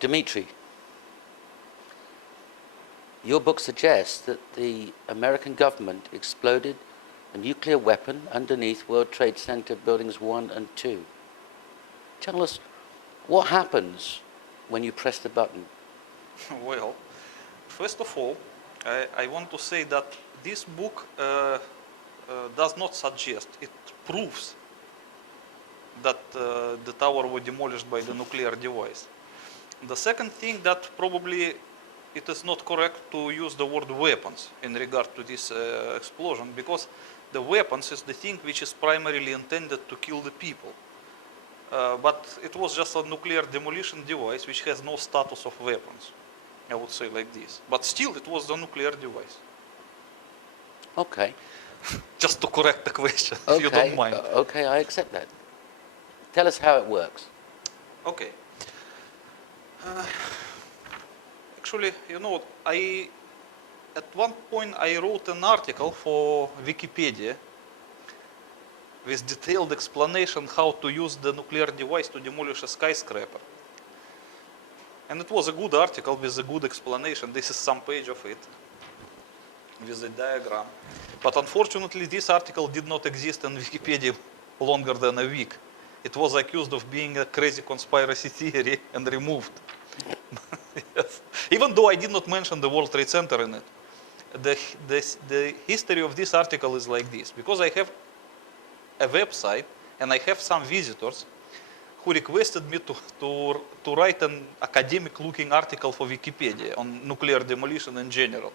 Dmitry, your book suggests that the American government exploded a nuclear weapon underneath World Trade Center buildings 1 and 2. Tell us, what happens when you press the button? Well, first of all, I want to say that this book does not suggest, it proves that the tower was demolished by the nuclear device. The second thing, that probably it is not correct to use the word weapons in regard to this explosion, because the weapons is the thing which is primarily intended to kill the people. But it was just a nuclear demolition device which has no status of weapons, I would say like this. But still it was a nuclear device. Okay. Just to correct the question, Okay. if you don't mind. Okay, I accept that. Tell us how it works. Okay. Actually, you know, at one point I wrote an article for Wikipedia with detailed explanation how to use the nuclear device to demolish a skyscraper. And it was a good article with a good explanation. This is some page of it with a diagram. But unfortunately, this article did not exist in Wikipedia longer than a week. It was accused of being a crazy conspiracy theory and removed. Yes. Even though I did not mention the World Trade Center in it. The history of this article is like this. Because I have a website and I have some visitors who requested me to write an academic looking article for Wikipedia on nuclear demolition in general.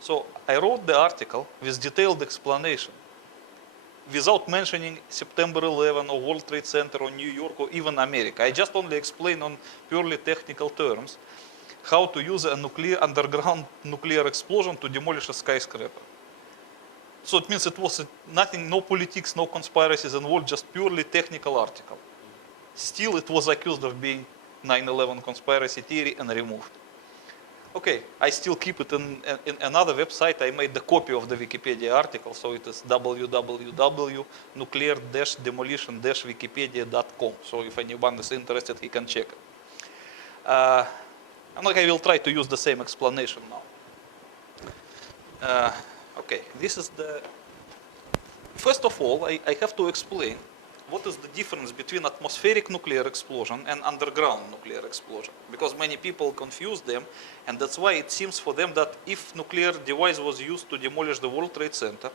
So I wrote the article with detailed explanation without mentioning September 11 or World Trade Center or New York or even America. I just only explain on purely technical terms how to use a underground nuclear explosion to demolish a skyscraper. So it means it was nothing, no politics, no conspiracies involved, just purely technical article. Still, it was accused of being 9/11 conspiracy theory and removed. Okay, I still keep it in another website. I made the copy of the Wikipedia article, so it is www.nuclear-demolition-wikipedia.com. So if anyone is interested, he can check it. And I will try to use the same explanation now. Okay, this is the... First of all, I have to explain what is the difference between atmospheric nuclear explosion and underground nuclear explosion. Because many people confuse them, and that's why it seems for them that if nuclear device was used to demolish the World Trade Center,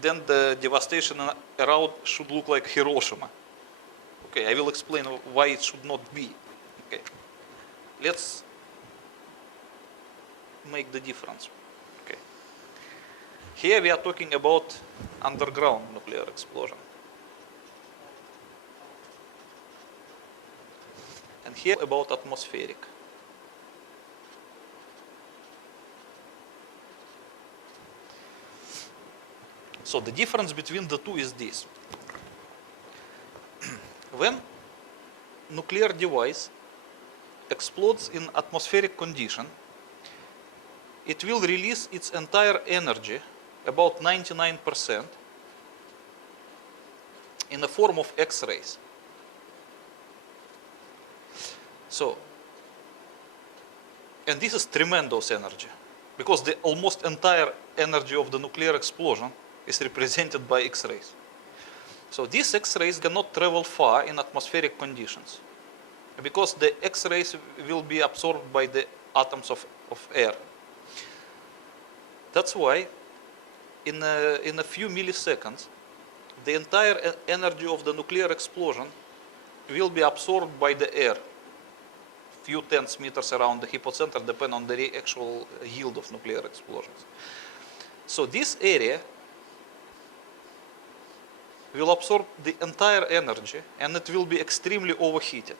then the devastation around should look like Hiroshima. Okay, I will explain why it should not be. Okay, let's make the difference. Okay, here we are talking about underground nuclear explosion. And here about atmospheric. So the difference between the two is this. When nuclear device explodes in atmospheric condition, it will release its entire energy, about 99%, in the form of X-rays. So, and this is tremendous energy, because the almost entire energy of the nuclear explosion is represented by X-rays. So these X-rays cannot travel far in atmospheric conditions, because the X-rays will be absorbed by the atoms of air. That's why in a few milliseconds, the entire energy of the nuclear explosion will be absorbed by the air. Few tens meters around the hypocenter, depend on the actual yield of nuclear explosions. So this area will absorb the entire energy, and it will be extremely overheated.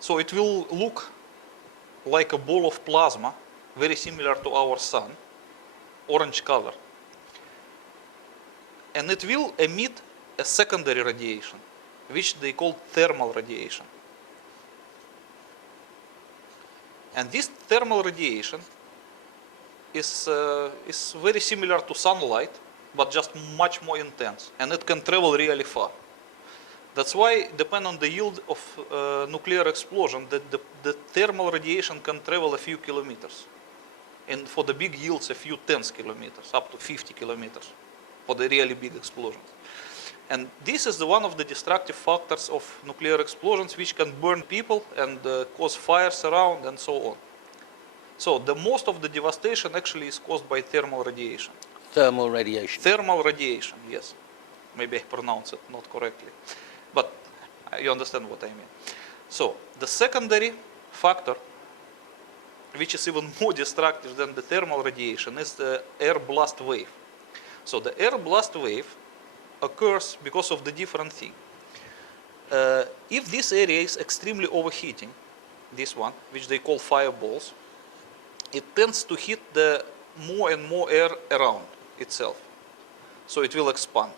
So it will look like a ball of plasma, very similar to our sun, orange color. And it will emit a secondary radiation, which they call thermal radiation. And this thermal radiation is very similar to sunlight, but just much more intense, and it can travel really far. That's why, depending on the yield of nuclear explosion, the thermal radiation can travel a few kilometers. And for the big yields, a few tens kilometers, up to 50 kilometers, for the really big explosions. And this is one of the destructive factors of nuclear explosions, which can burn people and cause fires around and so on. So the most of the devastation actually is caused by thermal radiation. Thermal radiation. Thermal radiation, yes. Maybe I pronounce it not correctly. But you understand what I mean. So the secondary factor, which is even more destructive than the thermal radiation, is the air blast wave. So the air blast wave occurs because of the different thing. If this area is extremely overheating, this one, which they call fireballs, it tends to hit the more and more air around itself. So it will expand.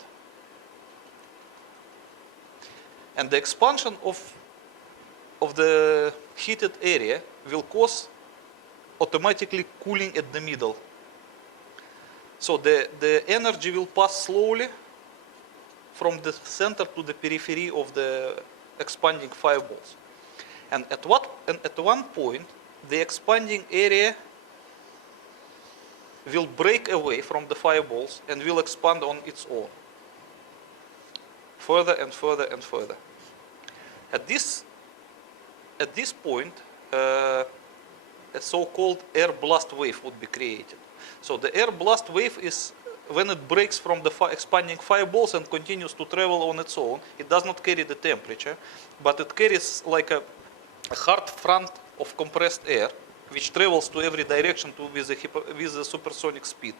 And the expansion of the heated area will cause automatically cooling at the middle. So the energy will pass slowly from the center to the periphery of the expanding fireballs. And at one point, the expanding area will break away from the fireballs and will expand on its own, further and further and further. At this point, a so-called air blast wave would be created. So the air blast wave is when it breaks from the expanding fireballs and continues to travel on its own. It does not carry the temperature, but it carries like a hard front of compressed air, which travels to every direction with a supersonic speed,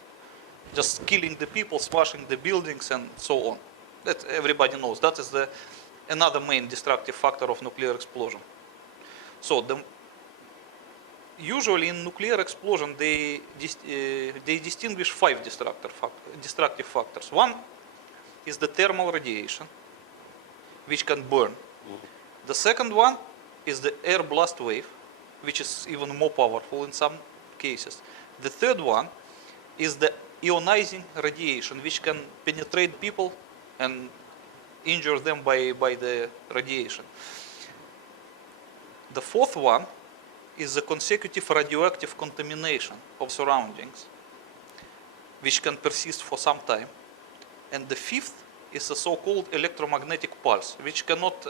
just killing the people, smashing the buildings, and so on. That everybody knows. That is another main destructive factor of nuclear explosion. So usually in nuclear explosion, they distinguish 5 destructive factors. One is the thermal radiation, which can burn. The second one is the air blast wave, which is even more powerful in some cases. The third one is the ionizing radiation, which can penetrate people and injure them by the radiation. The fourth one is the consecutive radioactive contamination of surroundings, which can persist for some time. And the fifth is a so-called electromagnetic pulse, which cannot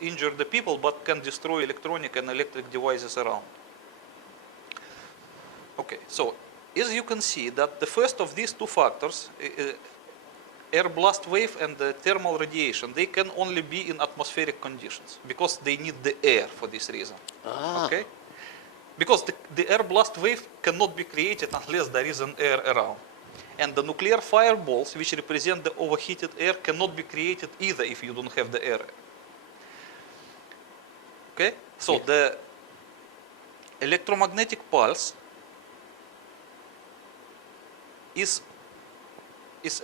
injure the people, but can destroy electronic and electric devices around. Okay, so as you can see that the first of these two factors, air blast wave and the thermal radiation, they can only be in atmospheric conditions because they need the air for this reason. Okay? Because the air blast wave cannot be created unless there is an air around. And the nuclear fireballs, which represent the overheated air, cannot be created either if you don't have the air. Okay? So yes. The electromagnetic pulse is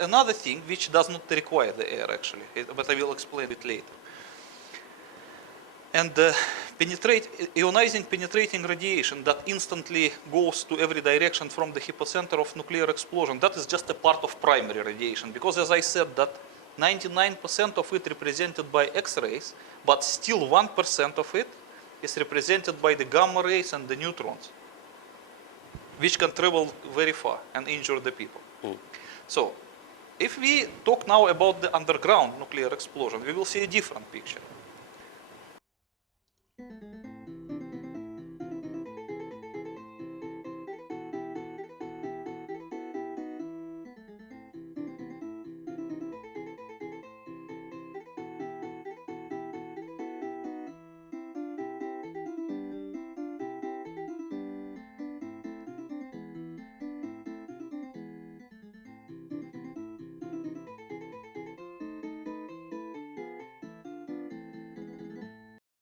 another thing which does not require the air actually, but I will explain it later. And ionizing penetrating radiation that instantly goes to every direction from the hypocenter of nuclear explosion, that is just a part of primary radiation. Because as I said, that 99% of it represented by X-rays, but still 1% of it is represented by the gamma rays and the neutrons, which can travel very far and injure the people. So, if we talk now about the underground nuclear explosion, we will see a different picture.